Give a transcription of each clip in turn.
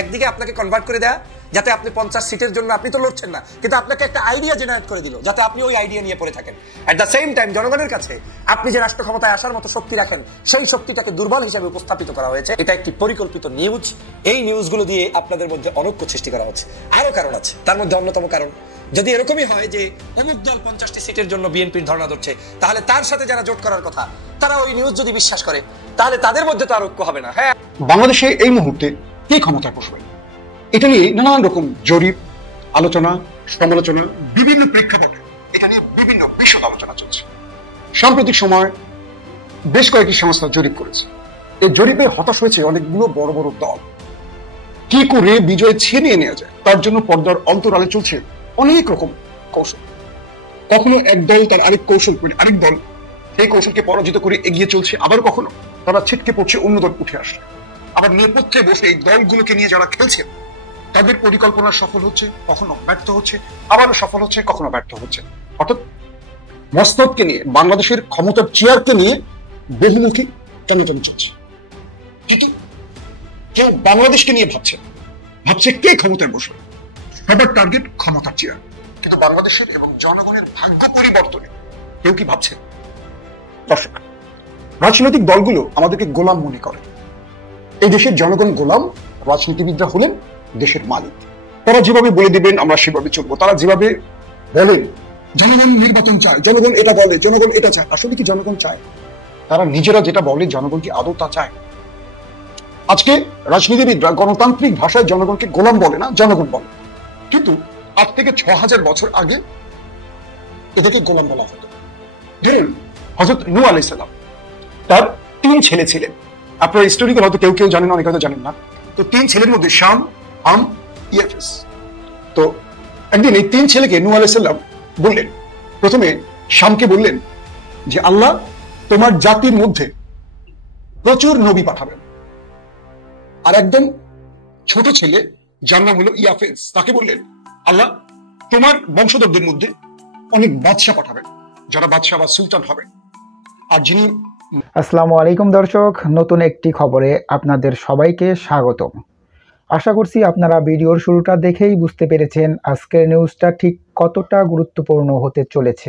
একদিকে আপনাকে কনভার্ট করে দেয়া যাতে আপনি 50 সিটের জন্য আপনি তো লড়ছেন না, কিন্তু আপনাকে একটা আইডিয়া জেনারেট করে দিল যাতে আপনি ওই আইডিয়া নিয়ে পড়ে থাকেন। এট দ্য সেম টাইম জনগণের কাছে আপনি যে রাষ্ট্র ক্ষমতায় আসার মতো শক্তি রাখেন সেই শক্তিটাকে দুর্বল হিসেবে উপস্থাপিত করা হয়েছে। এটা একটি পরিকল্পিত নিউজ। এই নিউজগুলো দিয়ে আপনাদের মধ্যে অনৈক্য সৃষ্টি করা হচ্ছে। আরো কারণ আছে, তার মধ্যে অন্যতম কারণ, যদি এরকমই হয় যে অমুক দল 50টি সিটের জন্য বিএনপির ধর্ণা ধরছে, তাহলে তার সাথে যারা জোট করার কথা তারা ওই নিউজ যদি বিশ্বাস করে, তাহলে তাদের মধ্যে তো আর ঐক্য হবে না। হ্যাঁ, বাংলাদেশে এই মুহূর্তে কে ক্ষমতায় বসবে এটা নিয়ে নানান রকম জরিপ, আলোচনা, সমালোচনা, বিভিন্ন প্রেক্ষাপটে এটা নিয়ে বিভিন্ন বিশদ আলোচনা চলছে। সাম্প্রতিক সময় বেশ কয়েকটি সংস্থা জরিপ করেছে। এই জরিপে হতাশ হয়েছে অনেকগুলো বড় বড় দল। কি করে বিজয় ছিনিয়ে নেওয়া যায় তার জন্য পর্দার অন্তরালে চলছে অনেক রকম কৌশল। কখনো এক দল তার আরেক কৌশল করে আরেক দল সেই কৌশলকে পরাজিত করে এগিয়ে চলছে, আবার কখনো তারা ছিটকে পড়ছে, অন্য দল উঠে আসছে। আবার নেপথ্যে বসে এই দলগুলোকে নিয়ে যারা খেলছে তাদের পরিকল্পনা সফল হচ্ছে, কখনো ব্যর্থ হচ্ছে, আবারও সফল হচ্ছে, কখনো ব্যর্থ হচ্ছে। অর্থাৎ মসনদকে নিয়ে, বাংলাদেশের ক্ষমতার চেয়ারকে নিয়ে বহুমুখী টানাটানি চলছে। কিন্তু কেউ বাংলাদেশকে নিয়ে ভাবছে কে ক্ষমতায় বসবে। সবার টার্গেট ক্ষমতার চেয়ার, কিন্তু বাংলাদেশের এবং জনগণের ভাগ্য পরিবর্তনে কেউ কি ভাবছে? দর্শক, রাজনৈতিক দলগুলো আমাদেরকে গোলাম মনে করে। এই দেশের জনগণ গোলাম, রাজনীতিবিদরা হলেন দেশের মালিক। তারা যেভাবে বলে দিবেন আমরা সেভাবে চলবো। তারা যেভাবে বলেন জনগণ নির্বাচন চায়, জনগণ এটা বলে, জনগণ এটা চায়, আসলে কি জনগণ চায়? তারা নিজেরা যেটা বলে জনগণ কি আদৌ তা চায়? আজকে রাজনীতিবিদরা গণতান্ত্রিক ভাষায় জনগণকে গোলাম বলে না, জনগণ বলে। কিন্তু আজ থেকে 6000 বছর আগে এদেরকে গোলাম বলা হতো। ধরুন হযরত নূহ আলাইহিস সালাম, তার 3 ছেলে ছিলেন। আপনার হিস্টোরিক্যাল হয়তো কেউ জানেন, অনেকে হয়তো জানেন না। তো 3 ছেলের মধ্যে শাম, হাম, ইয়াফেস। তো একদিন এই 3 ছেলেকে নূহ আলাইহিস সালাম বললেন, প্রথমে শামকে বললেন যে আল্লাহ তোমার জাতির মধ্যে প্রচুর নবী পাঠাবেন। আর একদম ছোট ছেলে যার নাম হলো ইয়াফেস, তাকে বললেন আল্লাহ তোমার বংশধরদের মধ্যে অনেক বাদশা পাঠাবেন, যারা বাদশা বা সুলতান হবেন। আর যিনি আসসালামু আলাইকুম দর্শক, নতুন একটি খবরে আপনাদের সবাইকে স্বাগতম। আশা করছি আপনারা ভিডিওর শুরুটা দেখেই বুঝতে পেরেছেন আজকের নিউজটা ঠিক কতটা গুরুত্বপূর্ণ হতে চলেছে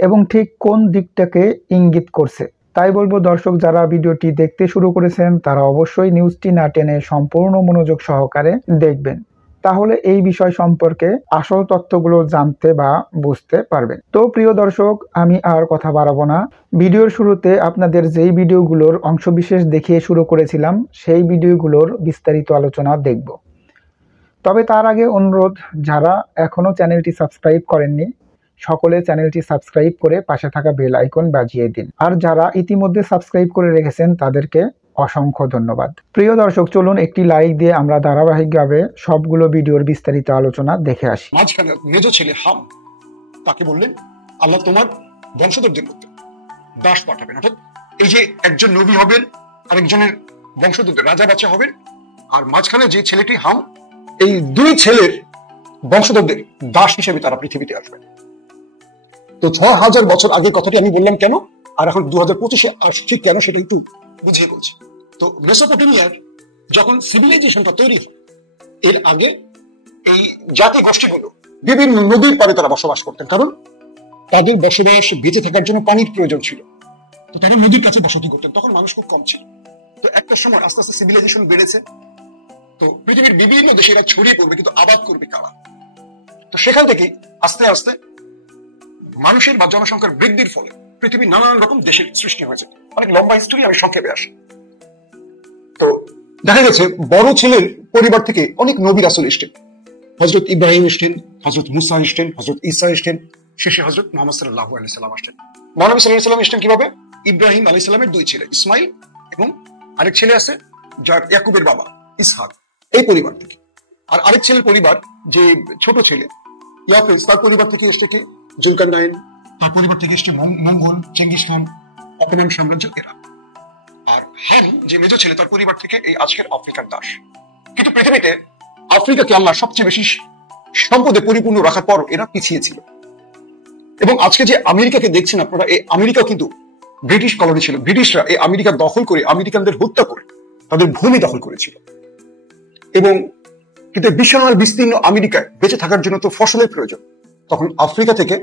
এবং ঠিক কোন দিকটাকে ইঙ্গিত করছে। তাই বলবো দর্শক, যারা ভিডিওটি দেখতে শুরু করেছেন তারা অবশ্যই নিউজটি না টেনে সম্পূর্ণ মনোযোগ সহকারে দেখবেন, তাহলে এই বিষয় সম্পর্কে আসল তথ্যগুলো জানতে বা বুঝতে পারবেন। তো প্রিয় দর্শক, আমি আর কথা বাড়াবো না। ভিডিওর শুরুতে আপনাদের যেই ভিডিওগুলোর অংশবিশেষ দেখিয়ে শুরু করেছিলাম সেই ভিডিওগুলোর বিস্তারিত আলোচনা দেখব। তবে তার আগে অনুরোধ, যারা এখনো চ্যানেলটি সাবস্ক্রাইব করেননি সকলে চ্যানেলটি সাবস্ক্রাইব করে পাশে থাকা বেল আইকন বাজিয়ে দিন। আর যারা ইতিমধ্যে সাবস্ক্রাইব করে রেখেছেন তাদেরকে অসংখ্য ধন্যবাদ। প্রিয় দর্শক, চলুন একটি লাইক দিয়ে আমরা ধারাবাহিকভাবে সবগুলো ভিডিওর বিস্তারিত আলোচনা দেখে আসি। মাঝখানে মেজ ছেলে হাম, তাকে বললেন আল্লাহ তোমার বংশধরদের মধ্যে দাস পাঠাবেন। অর্থাৎ এই যে একজন নবী হবেন, আরেকজনের বংশধরদের রাজা বাচ্চা হবেন, আর মাঝখানে যে ছেলেটি হাম, এই 2 ছেলের বংশধরদের দাস হিসেবে তারা পৃথিবীতে আসবেন। তো 6000 বছর আগে কথাটি আমি বললাম কেন, আর এখন 2025-এ আসছি কেন সেটা একটু বুঝিয়ে বলছি। তো মেসোপটেমিয়ার যখন সিভিলাইজেশনটা তৈরি হয়, এর আগে এই জাতি গোষ্ঠীগুলো বিভিন্ন নদীর পাড়ে তারা বসবাস করতেন, কারণ তাদের বসবাস বেঁচে থাকার জন্য পানির প্রয়োজন ছিল। তো তারা নদীর কাছে বসতি করতেন, তখন মানুষ খুব কম ছিল। তো একটা সময় আস্তে আস্তে সিভিলাইজেশন বেড়েছে, তো পৃথিবীর বিভিন্ন দেশে এরা ছড়িয়ে পড়বে, কিন্তু আবাদ করবে কারা? তো সেখান থেকে আস্তে আস্তে মানুষের বা জনসংখ্যার বৃদ্ধির ফলে পৃথিবীর নানান রকম দেশের সৃষ্টি হয়েছে। অনেক লম্বা হিস্টোরি, আমি সংক্ষেপে আসি। তো দেখা গেছে বড় ছেলের পরিবার থেকে অনেক নবী রাসূল এসেছেন। হযরত ইব্রাহিম এসেছেন, হযরত মুসা এসেছেন, হযরত ঈসা এসেছেন, শেষে হযরত মুহাম্মদ সাল্লাল্লাহু আলাইহি সাল্লাম আসছেন। মহানবী সাল্লাল্লাহু আলাইহি সাল্লাম এসেছেন কিভাবে? ইব্রাহিম আলাইহিস সালামের 2 ছেলে ইসমাইল এবং আরেক ছেলে আছে যার ইয়াকুবের বাবা ইসহাক, এই পরিবার থেকে। আর আরেক ছেলের পরিবার যে ছোট ছেলে ইয়াফেস, তার পরিবার থেকে এসেছে কি জুলকারনাইন, তার পরিবার থেকে এসেছে মঙ্গল, চেঙ্গিস খান, অটোমান সাম্রাজ্য, এরা। আর হাম যে মেজ ছেলে, তার পরিবার থেকে এই আজকের আফ্রিকার দাস। কিন্তু পৃথিবীতে আফ্রিকাকে আল্লাহ সবচেয়ে বেশি সম্পদে পরিপূর্ণ রাখার পর এরা পিছিয়ে ছিল। এবং আজকে যে আমেরিকাকে দেখছেন আপনারা, এই আমেরিকা কিন্তু ব্রিটিশ কলোনি ছিল। ব্রিটিশরা এই আমেরিকা দখল করে, আমেরিকানদের হত্যা করে তাদের ভূমি দখল করেছিল। এবং কিন্তু বিশাল বিস্তীর্ণ আমেরিকায় বেঁচে থাকার জন্য তো ফসলের প্রয়োজন। তখন আফ্রিকা থেকে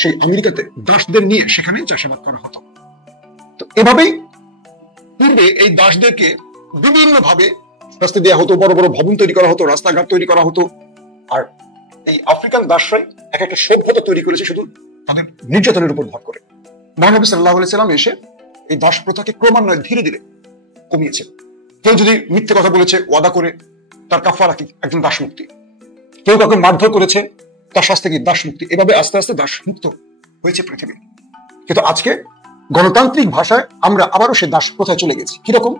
সেই আমেরিকাতে দাসদের নিয়ে সেখানে চাষাবাদ করা হতো। তো এভাবেই পূর্বে এই দাসদেরকে বিভিন্ন ভাবে শাস্তি দেওয়া হতো, বড় বড় ভবন তৈরি করা হতো, রাস্তাঘাট তৈরি করা হতো। আর এই আফ্রিকান দাসরাই এক একটা সভ্যতা তৈরি করেছে শুধু তাদের নির্যাতনের উপর ভর করে। মহানবী সাল্লাল্লাহু আলাইহি সাল্লাম এসে এই দাস প্রথাকে ক্রমান্বয়ে ধীরে ধীরে কমিয়েছে। কেউ যদি মিথ্যে কথা বলেছে ওয়াদা করে, তার কাফারা কি একজন দাস মুক্তি। কেউ কাউকে মারধর করেছে, তার শাস্তি কি দাস মুক্তি। এভাবে আস্তে আস্তে দাস মুক্ত হয়েছে পৃথিবী। কিন্তু আজকে গণতান্ত্রিক ভাষায় আমরা আবারও সে দাস প্রথায় চলে গেছি। কিরকম?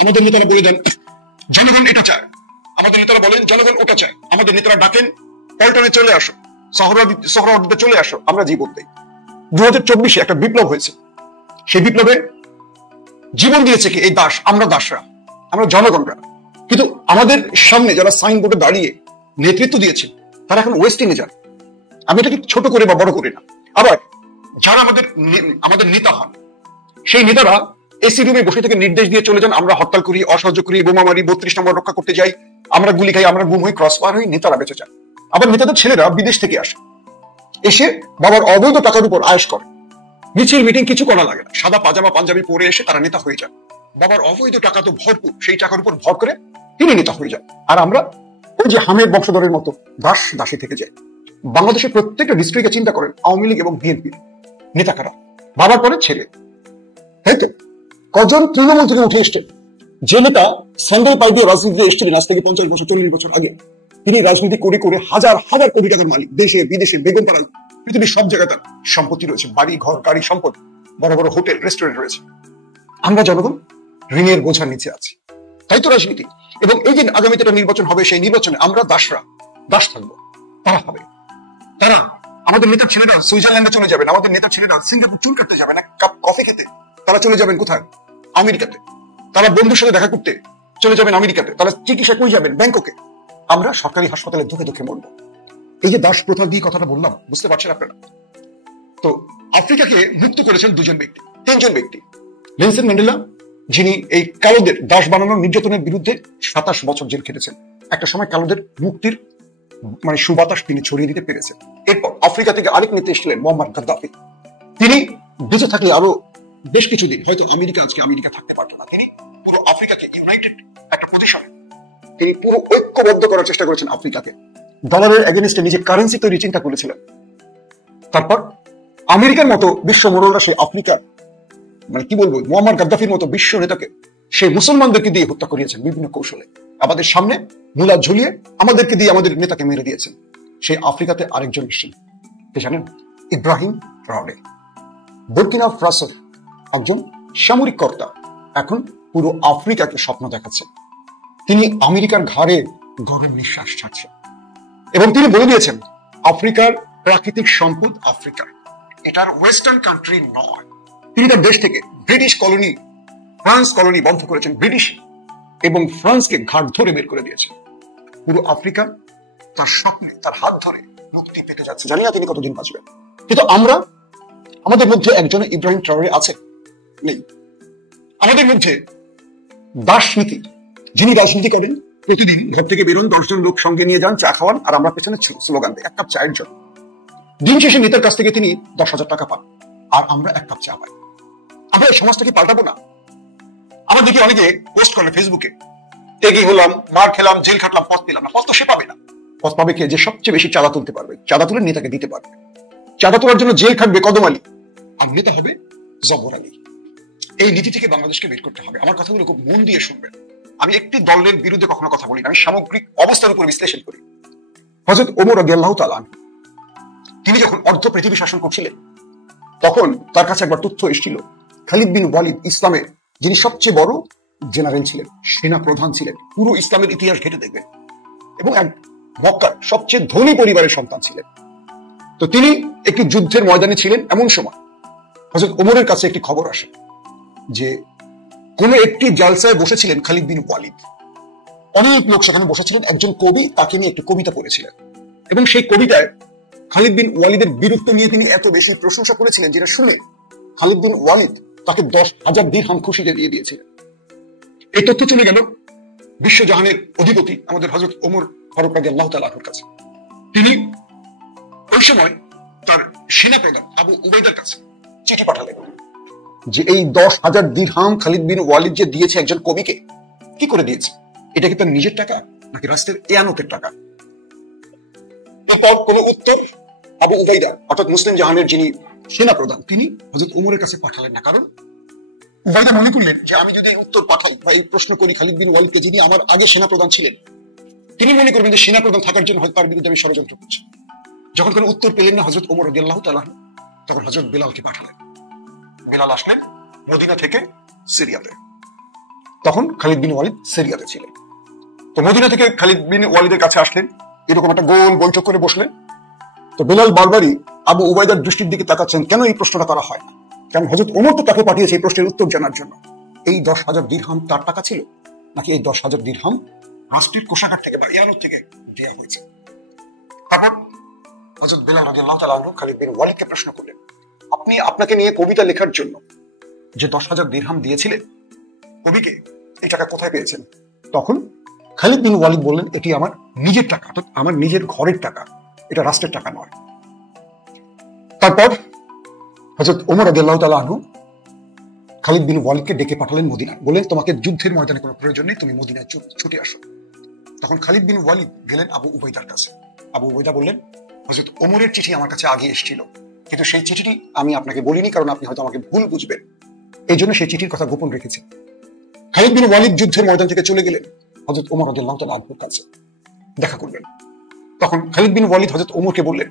আমাদের নেতারা বলে দেন জনগণ এটা চায়, আমাদের নেতারা বলেন জনগণ ওটা চায়, আমাদের নেতারা ডাকেন পল্টনে চলে আসো, সোহরাওয়ার্দীতে চলে আসো, আমরা জীবন দেই। 2024 একটা বিপ্লব হয়েছে, সেই বিপ্লবে জীবন দিয়েছে কি? এই দাস, আমরা দাসরা, আমরা জনগণরা। কিন্তু আমাদের সামনে যারা সাইনবোর্ডে দাঁড়িয়ে নেতৃত্ব দিয়েছে তারা এখন ওয়েস্টিং এ যান। আমি এটাকে ছোট করে বা বড় করি না। আবার যারা আমাদের নেতা হন, সেই নেতারা এসি রুমে বসে থেকে নির্দেশ দিয়ে চলে যান, আমরা হরতাল করি, অসহযোগ করি, বোমা মারি, 32 নম্বর রক্ষা করতে যাই, আমরা গুলি খাই, আমরা গুম হই, ক্রস পার হই, নেতারা বেঁচে যান। আবার নেতাদের ছেলেরা বিদেশ থেকে আসে, এসে বাবার অবৈধ টাকার উপর আয়েশ করে। মিছিল মিটিং কিছু করা লাগে না, সাদা পাজামা পাঞ্জাবি পরে এসে তারা নেতা হয়ে যান। বাবার অবৈধ টাকা তো ভরপুর, সেই টাকার উপর ভর করে তিনি নেতা হয়ে যান। আর আমরা ওই যে হামের বংশধরের মতো দাস দাসী থেকে যাই। বাংলাদেশের প্রত্যেকটা ডিস্ট্রিক্টে চিন্তা করেন আওয়ামী লীগ এবং বিএনপির নেতা কারা, বাবার পরে ছেলে। তাই তো কজন তৃণমূল থেকে উঠে এসছেন, যে নেতা স্যান্ডেল পাই দিয়ে রাজনীতিতে এসেছিলেন আজ থেকে 50 বছর 40 বছর আগে, তিনি রাজনীতি করে করে হাজার হাজার কোটি টাকার মালিক, দেশে বিদেশে বেগম পাড়া পৃথিবীর সব জায়গায় তার সম্পত্তি রয়েছে, বাড়ি ঘর গাড়ি সম্পদ, বড় বড় হোটেল রেস্টুরেন্ট রয়েছে। আমরা জনগণ ঋণের বোঝার নিচে আছি। তাই তো রাজনীতি। এবং এই যে আগামীতে একটা নির্বাচন হবে, সেই নির্বাচনে আমরা দাসরা দাস থাকবো, তারা হবে। তারা আমাদের নেতার ছেলেরা সুইজারল্যান্ডে চলে যাবেন, আমাদের নেতার ছেলেরা সিঙ্গাপুর চুল কাটতে যাবেন, এক কাপ কফি খেতে তারা চলে যাবেন কোথায়? আমেরিকাতে। তারা বন্ধুর সাথে দেখা করতে চলে যাবেন আমেরিকাতে। তারা চিকিৎসা কই যাবেন? ব্যাংককে। আমরা সরকারি হাসপাতালে ধুকে ধুকে মরব। এই যে দাস প্রথা দিয়ে কথাটা বললাম, বুঝতে পারছেন আপনারা? তো আফ্রিকাকে মুক্ত করেছেন 3জন ব্যক্তি। নেলসন ম্যান্ডেলা, যিনি এই কালোদের দাস বানানোর নির্যাতনের বিরুদ্ধে 27 বছর জেল খেটেছেন। একটা সময় কালোদের মুক্তির সুবাতাস তিনি ছড়িয়ে দিতে পেরেছেন। এরপর আফ্রিকা থেকে আরেক নেতা এসেছিলেন মোহাম্মদ গাদ্দাফি। তিনি বেঁচে থাকলে আরো বেশ কিছুদিন হয়তো আজকে আমেরিকা থাকতে পারত না। তিনি পুরো আফ্রিকাকে ইউনাইটেড একটা পজিশনে তিনি পুরো ঐক্যবদ্ধ করার চেষ্টা করেছেন আফ্রিকাকে। ডলারের এগেইনস্টে নিজের কারেন্সি তৈরি চিন্তা করেছিলেন। তারপর আমেরিকার মতো বিশ্ব মোড়লরা সেই আফ্রিকার কি বলবো, মোহাম্মদ গাদ্দাফির মতো বিশ্ব নেতাকে সেই মুসলমানদেরকে দিয়ে হত্যা করিয়েছেন বিভিন্ন কৌশলে। আমাদের সামনে মুলা ঝুলিয়ে আমাদেরকে দিয়ে আমাদের নেতাকে মেরে দিয়েছেন। সেই আফ্রিকাতে আরেকজন এসেছেন, কে জানেন? ইব্রাহিম ট্রাওরে, বুর্কিনা ফাসোর একজন সামরিক কর্তা। এখন পুরো আফ্রিকাকে স্বপ্ন দেখাচ্ছেন। তিনি আমেরিকার ঘাড়ে গরম নিঃশ্বাস ছাড়ছেন এবং তিনি বলে দিয়েছেন আফ্রিকার প্রাকৃতিক সম্পদ আফ্রিকার, এটার ওয়েস্টার্ন কান্ট্রি নয়। তিনি তার দেশ থেকে ব্রিটিশ কলোনি, ফ্রান্স কলোনি বন্ধ করেছেন ব্রিটিশ, এবং ফ্রান্সকে ঘাট ধরে বের করে দিয়েছেন। পুরো আফ্রিকা তার স্বপ্নে, তার হাত ধরে মুক্তি পেতে যাচ্ছে। জানি না তিনি কতদিন বাঁচবেন। কিন্তু আমাদের মধ্যে একজন ইব্রাহিম ট্রাওরে আছে? নেই। আমাদের মধ্যে দাসনীতি, যিনি রাজনীতি করেন, প্রতিদিন ঘর থেকে বেরোন, 10 জন লোক সঙ্গে নিয়ে যান, চা খাওয়ান, আর আমরা পেছনে স্লোগান দিই 1 কাপ চায়ের জন্য। দিন শেষে নেতার কাছ থেকে তিনি 10,000 টাকা পান, আর আমরা 1 কাপ চা পাই। আমরা এই সমাজটাকে পাল্টাবো না? আমার দেখি অনেকে পোস্ট করে ফেসবুকে, এগিয়ে হলাম, মার খেলাম, জেল খাটলাম, পথ পেলাম না। পথ তো সে পাবে না। পথ পাবে কে? যে সবচেয়ে বেশি চাঁদা তুলতে পারবে, চাঁদা তুলে নেতাকে দিতে পারবে। চাঁদা তোলার জন্য জেল খাটবে কদম আলী, আর নেতা হবে জব্বর আলী। এই নীতি থেকে বাংলাদেশকে বের করতে হবে। আমার কথাগুলো খুব মন দিয়ে শুনবেন। আমি একটি দলের বিরুদ্ধে কখনো কথা বলি না, আমি সামগ্রিক অবস্থার উপর বিশ্লেষণ করি। হযরত ওমর রাদিয়াল্লাহু তাআলা আনহু, তিনি যখন অর্ধ পৃথিবী শাসন করছিলেন, তখন তার কাছে একবার তথ্য এসেছিল খালিদ বিন ওয়ালিদ ইসলামের যিনি সবচেয়ে বড় জেনারেল ছিলেন, সেনা প্রধান ছিলেন, পুরো ইসলামের ইতিহাস ঘেটে দেখবেন, এবং এক মক্কার সবচেয়ে ধনী পরিবারের সন্তান ছিলেন। তো তিনি একটি যুদ্ধের ময়দানে ছিলেন। এমন সময় হযরত ওমরের কাছে একটি খবর আসে যে কোন একটি জালসায় বসেছিলেন খালিদ বিন ওয়ালিদ। অনেক লোক সেখানে বসেছিলেন। একজন কবি তাকে নিয়ে একটি কবিতা পড়েছিলেন, এবং সেই কবিতায় খালিদ বিন ওয়ালিদের বীরত্ব নিয়ে তিনি এত বেশি প্রশংসা করেছিলেন, যেটা শুনে খালিদ বিন ওয়ালিদ তাকে 10,000 দিরহাম খুশিতে দিয়ে দিয়েছিলেন। এই তথ্য চলে গেল বিশ্বজাহানের অধিপতি আমাদের হযরত ওমর ফারুক রাদিয়াল্লাহু তাআলা আনহুর কাছে। তিনি ওই সময় তার সেনাপ্রধান আবু উবাইদার কাছে চিঠি পাঠালেন যে এই 10,000 দিরহাম খালিদ বিন ওয়ালিদ যে দিয়েছে একজন কবিকে, কি করে দিয়েছে? এটা কি তার নিজের টাকা নাকি রাষ্ট্রের এয়ানতের টাকা? এরপর কোন উত্তর আবু উবাইদা অর্থাৎ মুসলিম জাহানের যিনি সেনাপ্রধান তিনি হযরত ওমরের কাছে পাঠালেন না। কারণ উবাইদা মনে করলেন যে আমি যদি এই উত্তর পাঠাই বা এই প্রশ্ন করি খালিদ বিন ওয়ালিদকে, যিনি আমার আগে সেনাপ্রধান ছিলেন, তিনি মনে করবেন যে সেনাপ্রধান থাকার জন্য হয়তো তার বিরুদ্ধে আমি ষড়যন্ত্র করছি। যখন কোনো উত্তর পেলেন না হযরত ওমর রাদিয়াল্লাহু তাআলা তখন হযরত বেলালকে পাঠালেন। বেলাল আসলেন মদিনা থেকে সিরিয়াতে। তখন খালিদ বিন ওয়ালিদ সিরিয়াতে ছিলেন। তো মদিনা থেকে খালিদ বিন ওয়ালিদের কাছে আসলেন, এরকম একটা গোল বৈঠক করে বসলেন। তো বেলাল বারবারই আবু উবাইদার দৃষ্টির দিকে তাকাচ্ছেন, কেন এই প্রশ্নটা করা হয় না? কারণ হযরত ওমর তো তাকে পাঠিয়েছে এই প্রশ্নের উত্তর জানার জন্য। এই 10,000 দিরহাম তার টাকা ছিল নাকি এই 10,000 দিরহাম রাষ্ট্রের কোষাগার থেকে বা ইয়ানত থেকে দেওয়া হয়েছে? তারপর হযরত বেলাল রাদিয়াল্লাহু তাআলা আনহু খালিদ বিন ওয়ালিদকে প্রশ্ন করলেন, আপনি আপনাকে নিয়ে কবিতা লেখার জন্য যে 10,000 দিরহাম দিয়েছিলেন কবিকে, এই টাকা কোথায় পেয়েছেন? তখন খালিদ বিন ওয়ালিদ বললেন, এটি আমার নিজের টাকা, অর্থাৎ আমার নিজের ঘরের টাকা, এটা রাষ্ট্রের টাকা নয়। তারপর হযরত ওমর রাদিয়াল্লাহু তাআলা আনহু খালিদ বিন ওয়ালিদকে ডেকে পাঠালেন মদিনায়, বললেন তোমাকে যুদ্ধের ময়দানে কোনো প্রয়োজন নেই, তুমি মদিনায় ছুটে আসো। তখন খালিদ বিন ওয়ালিদ গেলেন আবু উবাইদার কাছে। আবু উবাইদা বললেন, হযরত ওমরের চিঠি আমার কাছে আগে এসেছিল, কিন্তু সেই চিঠিটি আমি আপনাকে বলিনি, কারণ আপনি হয়তো আমাকে ভুল বুঝবেন, এই জন্য সেই চিঠির কথা গোপন রেখেছি। খালিদ বিন ওয়ালিদ যুদ্ধের ময়দান থেকে চলে গেলেন হযরত ওমর রাদিয়াল্লাহু তাআলা আনহুর কাছে দেখা করবেন। তখন খালিদ বিন ওয়ালিদ হযরত ওমরকে বললেন,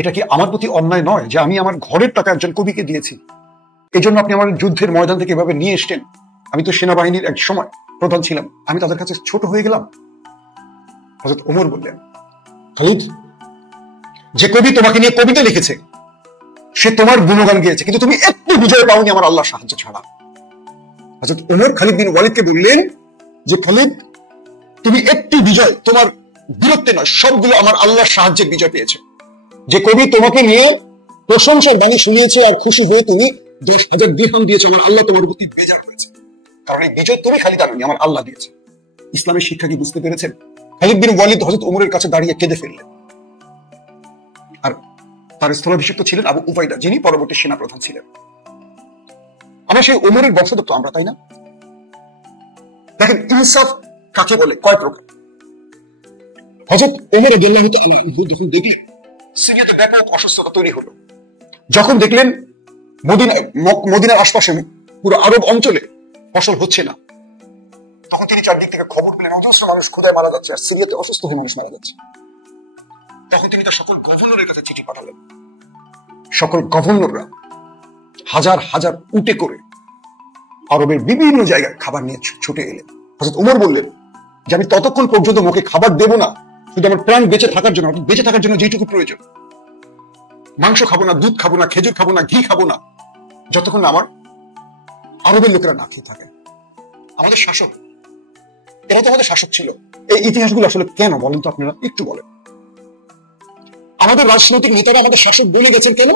এটা কি আমার প্রতি অন্যায় নয় যে আমি আমার ঘরের টাকা একজন কবিকে দিয়েছি, এই জন্য আপনি আমার যুদ্ধের ময়দান থেকে এভাবে নিয়ে এসছেন? আমি তো সেনাবাহিনীর এক সময় প্রধান ছিলাম, আমি তাদের কাছে ছোট হয়ে গেলাম? হযরত ওমর বললেন, খালিদ, যে কবি তোমাকে নিয়ে কবিতা লিখেছে সে তোমার গুণগান গেয়েছে, কিন্তু তুমি একটু বিজয় পাওনি আমার আল্লাহর সাহায্য ছাড়া। হযরত ওমর খালিদ বিন ওয়ালিদকে বললেন যে খালিদ, তুমি একটি বিজয় তোমার বীরত্বে নয়, সবগুলো আমার আল্লাহর সাহায্যে বিজয় পেয়েছে। যে কবি তোমাকে নিয়ে প্রশংসার বাণী শুনিয়েছে আর খুশি হয়ে তুমি 10,000 দিরহাম দিয়েছো, আমার আল্লাহ তোমার প্রতি বেজার হয়েছে, কারণ এই বিজয় তুমি খালিদ আনোনি, আমার আল্লাহ দিয়েছে। ইসলামের শিক্ষা কি বুঝতে পেরেছেন? খালিদ বিন ওয়ালিদ হযরত ওমরের কাছে দাঁড়িয়ে কেঁদে ফেললেন। আর তার স্থলাভিষিক্ত ছিলেন আবু উবাইদা, যিনি পরবর্তী সেনাপ্রধান ছিলেন। আমরা সেই ওমরের বংশধর তো আমরা, তাই না? দেখেন ইনসাফ কাকে বলে, কয় প্রকার। হযরত ওমর রাদিয়াল্লাহু তাআলা আনহু যখন দেখলেন সিরিয়াতে ব্যাপক অসুস্থতা তৈরি হলো, যখন দেখলেন মদিনার আশপাশে পুরো আরব অঞ্চলে ফসল হচ্ছে না, তখন তিনি চারদিক থেকে খবর পেলেন অজস্র মানুষ ক্ষুধায় মারা যাচ্ছে আর সিরিয়াতে অসুস্থ হয়ে মানুষ মারা যাচ্ছে। তখন তিনি তার সকল গভর্নরের কাছে চিঠি পাঠালেন। সকল গভর্নররা হাজার হাজার উটে করে আরবের বিভিন্ন জায়গায় খাবার নিয়ে ছুটে এলেন। হযরত ওমর বললেন যে আমি ততক্ষণ পর্যন্ত মুখে খাবার দেব না, শুধু আমার প্রাণ বেঁচে থাকার জন্য, বেঁচে থাকার জন্য যেটুকু প্রয়োজন, মাংস খাবো না, দুধ খাবো না, খেজুর খাবো না, ঘি খাবো না, যতক্ষণ না আমার আরবের লোকেরা না খেয়ে থাকে। আমাদের শাসক, এরা তো আমাদের শাসক ছিল। এই ইতিহাসগুলো আসলে কেন বলেন তো আপনারা একটু বলেন। আমাদের রাজনৈতিক নেতারা আমাদের শাসক বলে গেছেন কেন?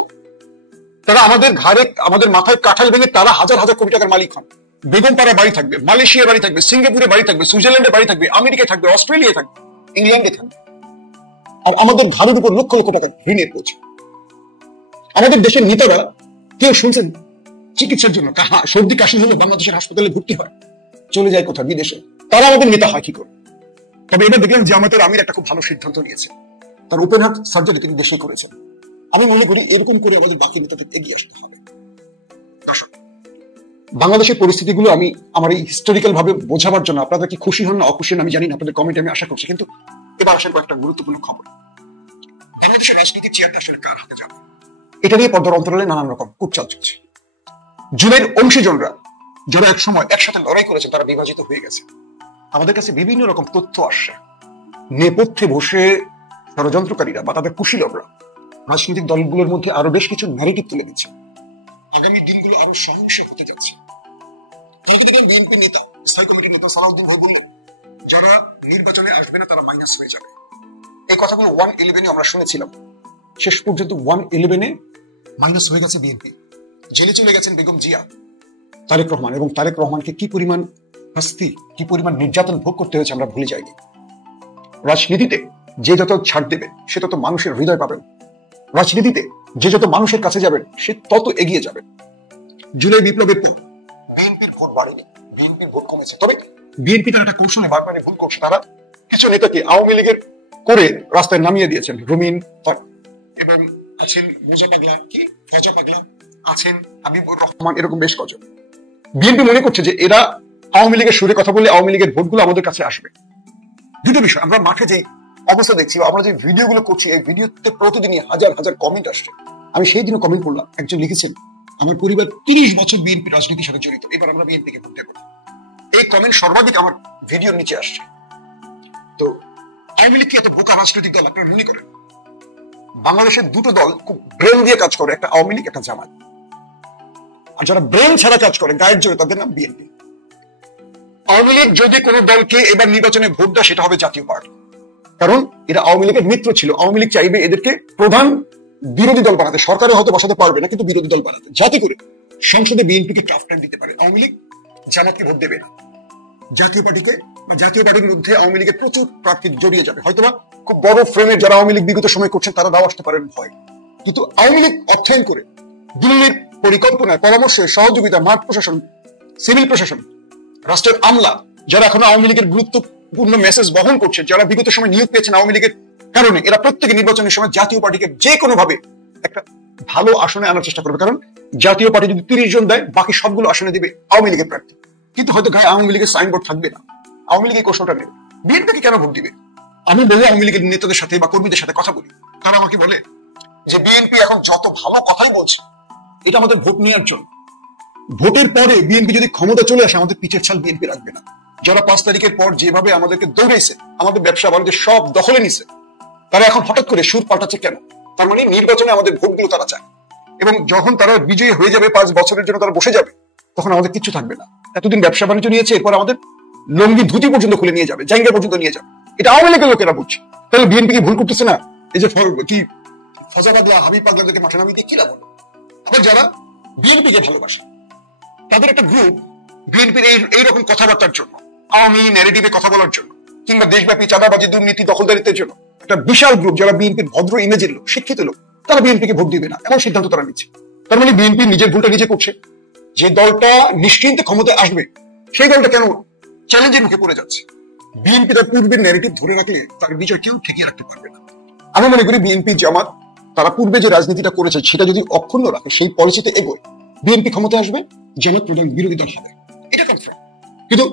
তারা আমাদের ঘাড়ে, আমাদের মাথায় কাঁঠাল ভেঙে তারা হাজার হাজার কোটি টাকার মালিক হন। বেগমপাড়ায় বাড়ি থাকবে, মালয়েশিয়ার বাড়ি থাকবে, সিঙ্গাপুরে বাড়ি থাকবে, সুইজারল্যান্ডে বাড়ি থাকবে, আমেরিকায় থাকবে, অস্ট্রেলিয়ায় থাকবে, ইংল্যান্ডে থাকবে, আর আমাদের ঘাড়ের উপর লক্ষ লক্ষ টাকা ঋণের বোঝ। আমাদের দেশের নেতারা কেউ শুনছেন চিকিৎসার জন্য সর্দি কাশি হলে বাংলাদেশের হাসপাতালে ভর্তি হয়, চলে যায় কোথাও বিদেশে, তারা আমাদের নেতা হয় কি করে? তবে এবার দেখলাম যে আমাদের আমির একটা খুব ভালো সিদ্ধান্ত নিয়েছে, তার ওপেন হার্ট সার্জারি তিনি দেশেই করেছেন। আমি মনে করি এরকম করে আমাদের বাকি নেতাদের এগিয়ে আসতে হবে। দর্শক, বাংলাদেশের পরিস্থিতিগুলো আমি আমার এই হিস্টোরিক্যাল ভাবে বোঝাবার জন্য, আপনাদের কি খুশি হন না অখুশি হন আমি জানি না, আপনাদের কমেন্টে আমি আশা করছি, কিন্তু এবার আসেন কয়েকটা গুরুত্বপূর্ণ খবর। বাংলাদেশের রাজনীতির চেয়ারটা আসলে কার হাতে যাবে, এটা নিয়ে পর্দার অন্তরালে নানান রকম কুটচাল চলছে। জুনের অংশীজনরা যারা এক সময় একসাথে লড়াই করেছেন তারা বিভাজিত হয়ে গেছে। আমাদের কাছে বিভিন্ন রকম তথ্য আসছে, নেপথ্যে বসে ষড়যন্ত্রকারীরা বা তাদের কুশীলবরা রাজনৈতিক দলগুলোর মধ্যে আরো বেশ কিছু ন্যারেটিভ তুলে দিচ্ছে। আগামী দিনগুলো আরো সহিংস হতে যাচ্ছে। বিএনপি নেতা, স্থায়ী কমিটির নেতা সালাউদ্দিন ভাই বললেন যারা নির্বাচনে আসবে না তারা মাইনাস হয়ে যাবে। এই কথাগুলো 111 আমরা শুনেছিলাম, শেষ পর্যন্ত 111 মাইনাস হয়ে গেছে বিএনপি। জেলে চলে গেছেন বেগম জিয়া, তারেক রহমান, এবং তারেক রহমানকে কি পরিমাণ শাস্তি, কি পরিমাণ নির্যাতন ভোগ করতে হয়েছে আমরা ভুলে যাইনি। রাজনীতিতে যে যত ছাড় দেবে সে তত মানুষের হৃদয় পাবেন। রাজনীতিতে যে যত মানুষের কাছে যাবেন সে তত এগিয়ে যাবেন। জুলাই বিপ্লবের পর বিএনপির ভোট বাড়েনি, বিএনপির ভোট কমেছে। তবে বিএনপি তার একটা কৌশলে বারবারই ভুল করছে। তারা কিছু নেতাকে আওয়ামী লীগের করে রাস্তায় নামিয়ে দিয়েছেন। রুমিন এবং আছেন মোজা পাগলা, কি ফজা পাগলা, আছেন হাবিবুর রহমান, এরকম বেশ কজন। বিএনপি মনে করছে যে এরা আওয়ামী লীগের সুরে কথা বললে আওয়ামী লীগের ভোটগুলো আমাদের কাছে আসবে। দুটো বিষয়, আমরা মাঠে যে অবস্থা দেখছি, আমরা যে ভিডিওগুলো করছি, এই ভিডিওতে প্রতিদিনই হাজার হাজার কমেন্ট আসছে। আমি সেই দিনও কমেন্ট করলাম, একজন লিখেছেন আমার পরিবার 30 বছর বিএনপি রাজনীতির সাথে জড়িত, এবার আমরা বিএনপিকে ভোট দেব। এই কমেন্ট সর্বাধিক আমার ভিডিওর নিচে আসছে। তো আওয়ামী লীগ কি এত বোকা রাজনৈতিক দল আপনারা মনে করেন? বাংলাদেশের দুটো দল খুব ব্রেন দিয়ে কাজ করে, একটা আওয়ামী লীগ, একটা জামাত। আর যারা ব্রেন ছাড়া কাজ করে, গায়ের জোরে, তাদের নাম বিএনপি। আওয়ামী লীগ যদি কোনো দলকে এবার নির্বাচনে ভোট দেয় সেটা হবে জাতীয় পার্টি, কারণ এরা আওয়ামী লীগের মিত্র ছিল। আওয়ামী লীগ চাইবে এদেরকে প্রধান বিরোধী দল বানাতে, সরকারে হয়তো বসাতে পারবে না কিন্তু বিরোধী দল বানাতে, যাতে করে সংসদে বিএনপিকে টাফ টাইম দিতে পারে। আওয়ামী লীগ জামাতকে ভোট দেবে না, জাতীয় পার্টিকে বা জাতীয় পার্টির বিরুদ্ধে আওয়ামী লীগের প্রচুর প্রার্থী জড়িয়ে যাবে। হয়তোবা খুব বড় ফ্রেমের যারা আওয়ামী লীগ বিগত সময় করছেন তারা দাও আসতে পারেন ভয়, কিন্তু আওয়ামী লীগ অর্থায়ন করে দিল্লির পরিকল্পনায়, পরামর্শে, সহযোগিতা, মাঠ প্রশাসন, সিভিল প্রশাসন, রাষ্ট্রের আমলা, যারা এখন আওয়ামী লীগের গুরুত্বপূর্ণ মেসেজ বহন করছে, যারা বিগত সময় নিয়োগ পেয়েছেন আওয়ামী লীগের কারণে, এরা প্রত্যেকে নির্বাচনের সময় জাতীয় পার্টিকে যে কোনো ভাবে একটা ভালো আসনে আনার চেষ্টা করবে। কারণ জাতীয় পার্টি যদি 30 জন দেয়, বাকি সবগুলো আসনে দিবে আওয়ামী লীগের প্রার্থী, কিন্তু হয়তো গায়ে আওয়ামী লীগের সাইনবোর্ড থাকবে না। আওয়ামী লীগের কৌশলটা নেবে। বিএনপিকে কেন ভোট দিবে? আমি বলে আওয়ামী লীগের নেতাদের সাথে বা কর্মীদের সাথে কথা বলি, তারা আমাকে বলে যে বিএনপি এখন যত ভালো কথাই বলছে এটা আমাদের ভোট নেওয়ার জন্য। ভোটের পরে বিএনপি যদি ক্ষমতা চলে আসে, আমাদের পিঠের ছাল বিএনপি রাখবে না। যারা 5 তারিখের পর যেভাবে আমাদেরকে দৌড়াইছে, আমাদের ব্যবসা বাণিজ্য সব দখলে নিছে, তারা এখন হঠাৎ করে সুর পাল্টাচ্ছে কেন? তার মানে নির্বাচনে আমাদের ভোটগুলো তারা চায়, এবং যখন তারা বিজয়ী হয়ে যাবে, 5 বছরের জন্য তারা বসে যাবে, তখন আমাদের কিছু থাকবে না। এতদিন ব্যবসা বাণিজ্য নিয়েছে, এরপর আমাদের লঙ্গি ধুতি পর্যন্ত খুলে নিয়ে যাবে, জায়গা পর্যন্ত নিয়ে যাবে। এটা আওয়ামী লীগের লোকেরা বুঝছে। তাহলে বিএনপি কি ভুল করতেছে না? এই যে কি ফজা পাগলা, হাবিব পাগলাদেরকে মাঠে নামিয়ে দিয়ে কি লাভ? আবার যারা বিএনপিকে ভালোবাসে তাদের একটা গ্রুপ বিএনপির এইরকম কথাবার্তার জন্য, আওয়ামী ন্যারেটিভে কথা বলার জন্য, কিংবা দেশব্যাপী চাঁদাবাজি, দুর্নীতি, দখলদারিত্বের জন্য একটা বিশাল গ্রুপ যারা বিএনপির ভদ্র ইমেজের লোক, শিক্ষিত লোক, তারা বিএনপিকে ভোট দিবে না এমন সিদ্ধান্ত তারা নিচ্ছে। তার মানে বিএনপি নিজের ভুলটা নিজে করছে। যে দলটা নিশ্চিন্তে ক্ষমতায় আসবে সেই দলটা কেন চ্যালেঞ্জের মুখে পড়ে যাচ্ছে? বিএনপি তার পূর্বের ন্যারেটিভ ধরে রাখলে তার বিজয় কেউ ঠেকিয়ে রাখতে পারবে না। আমি মনে করি বিএনপি, জামাত, তারা পূর্বে যে রাজনীতিটা করেছে সেটা যদি অক্ষুণ্ণ রাখে, সেই পলিসিতে এগোয়, বিএনপি ক্ষমতায় আসবে, জামাত প্রধান বিরোধী দল হবে, এটা কনফার্ম। কিন্তু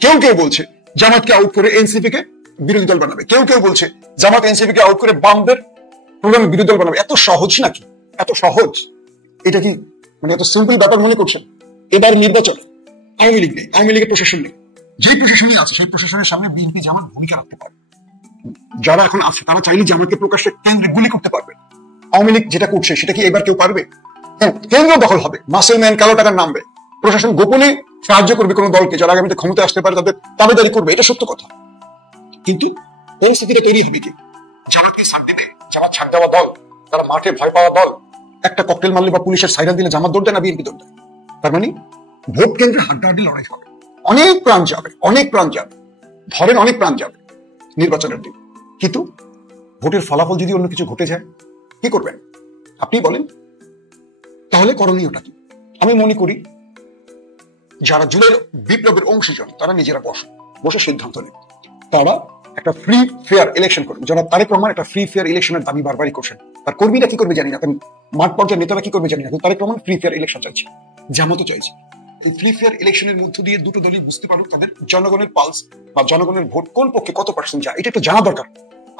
কেউ কেউ বলছে জামাতকে আউট করে এনসিপি কে বিরোধী দল বানাবে, কেউ কেউ বলছে জামাত এনসিপি কে আউট করে বামদের প্রধান বিরোধী দল বানাবে। এত সহজ নাকি? এত সহজ? এটা কি মানে এত সিম্পল ব্যাপার মনে করছেন? এবার নির্বাচন আওয়ামী লীগ নেই, আওয়ামী লীগের প্রশাসন নেই, যে প্রশাসনই আছে সেই প্রশাসনের সামনে বিএনপি জামাত ভূমিকা রাখতে পারে। যারা এখন আছে তারা চাইলে জামাতকে প্রকাশ্যে কেন্দ্রে গুলি করতে পারবে। আওয়ামী লীগ যেটা করছে সেটা কি এবার কেউ পারবে? হ্যাঁ, কেন্দ্র দখল হবে, মাসেল ম্যান কালো টাকার নামবে, প্রশাসন গোপনে সাহায্য করবে কোনো দলকে যারা আগামীতে ক্ষমতায় আসতে পারে, তাদের দাবিদারি করবে, এটা সত্য কথা। কিন্তু পরিস্থিতিটা তৈরি হবে কি? জামাতকে ছাড় দেবে, জামাত ছাড় দেওয়া দল, তারা মাঠে ভয় পাওয়া দল, একটা ককটেল মারলে বা পুলিশের সাইরান দিলে জামাত দৌড় দেয় না, বিএনপি দৌড় দেয়। তার মানে ভোট কেন্দ্রে হাড্ডাহাড্ডি লড়াই হবে, অনেক প্রাণ যাবে, অনেক প্রাণ যাবে, ধরেন অনেক প্রাণ যাবে নির্বাচনের দিন। কিন্তু ভোটের ফলাফল যদি অন্য কিছু ঘটে যায়, কি করবেন আপনি বলেন? তাহলে করণীয়টা কি? আমি মনে করি যারা জুলাই বিপ্লবের অংশীজন তারা নিজেরা বসে সিদ্ধান্ত নেন, তারা একটা ফ্রি ফেয়ার ইলেকশন করবেন। যারা তারেক রহমান একটা ফ্রি ফেয়ার ইলেকশনের দাবি বারবারই করছেন, তার কর্মীরা কি করবে জানি না, মাঠ পর্যায়ের নেতারা কি করবে জানি না, Tarique Rahman free fair election চাইছে, জামাতও চাইছে। এই ফ্রি ফেয়ার ইলেকশনের মধ্য দিয়ে দুটো দলই বুঝতে পারুক তাদের জনগণের পালস বা জনগণের ভোট কোন পক্ষে কত পার্সেন্ট যায়, এটা একটু জানা দরকার।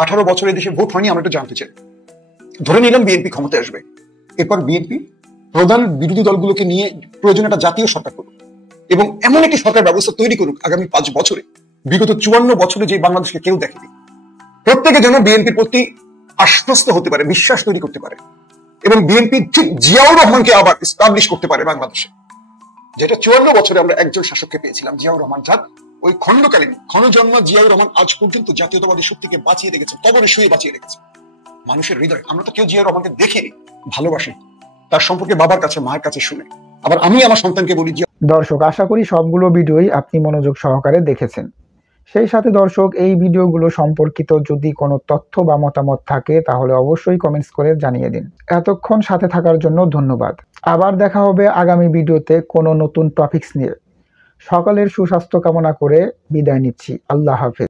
18 বছরে দেশে ভোট হয়নি, আমরা একটু জানতে চাই। ধরে নিলাম বিএনপি ক্ষমতায় আসবে, এরপর বিএনপি প্রধান বিরোধী দলগুলোকে নিয়ে প্রয়োজনে একটা জাতীয় সরকার করুক এবং এমন একটি সরকার ব্যবস্থা তৈরি করুক আগামী 5 বছরে, বিগত 54 বছরে যে বাংলাদেশকে কেউ দেখেনি, প্রত্যেকে যেন বিএনপির প্রতি আশ্বস্ত হতে পারে, বিশ্বাস তৈরি করতে পারে, এবং বিএনপি ঠিক জিয়াউর রহমানকে আবার এস্টাবলিশ করতে পারে বাংলাদেশে, যেটা 54 বছরে আমরা একজন শাসককে পেয়েছিলাম, জিয়াউর রহমান। যার ওই খণ্ডকালীন ক্ষণজন্মা জিয়াউর রহমান আজ পর্যন্ত জাতীয়তাবাদী শক্তিকে বাঁচিয়ে রেখেছে, কবরে শুয়ে বাঁচিয়ে রেখেছে মানুষের হৃদয়। আমরা তো কেউ জিয়াউর রহমানকে দেখিনি, ভালোবাসি, তার সম্পর্কে বাবার কাছে মায়ের কাছে শুনে। আবার আমি আমার সন্তানকে বলি দর্শক, আশা করি সবগুলো ভিডিওই আপনি মনোযোগ সহকারে দেখেছেন। সেই সাথে দর্শক, এই ভিডিওগুলো সম্পর্কিত যদি কোনো তথ্য বা মতামত থাকে তাহলে অবশ্যই কমেন্টস করে জানিয়ে দিন। এতক্ষণ সাথে থাকার জন্য ধন্যবাদ। আবার দেখা হবে আগামী ভিডিওতে কোনো নতুন টপিকস নিয়ে। সকলের সুস্বাস্থ্য কামনা করে বিদায় নিচ্ছি। আল্লাহ হাফেজ।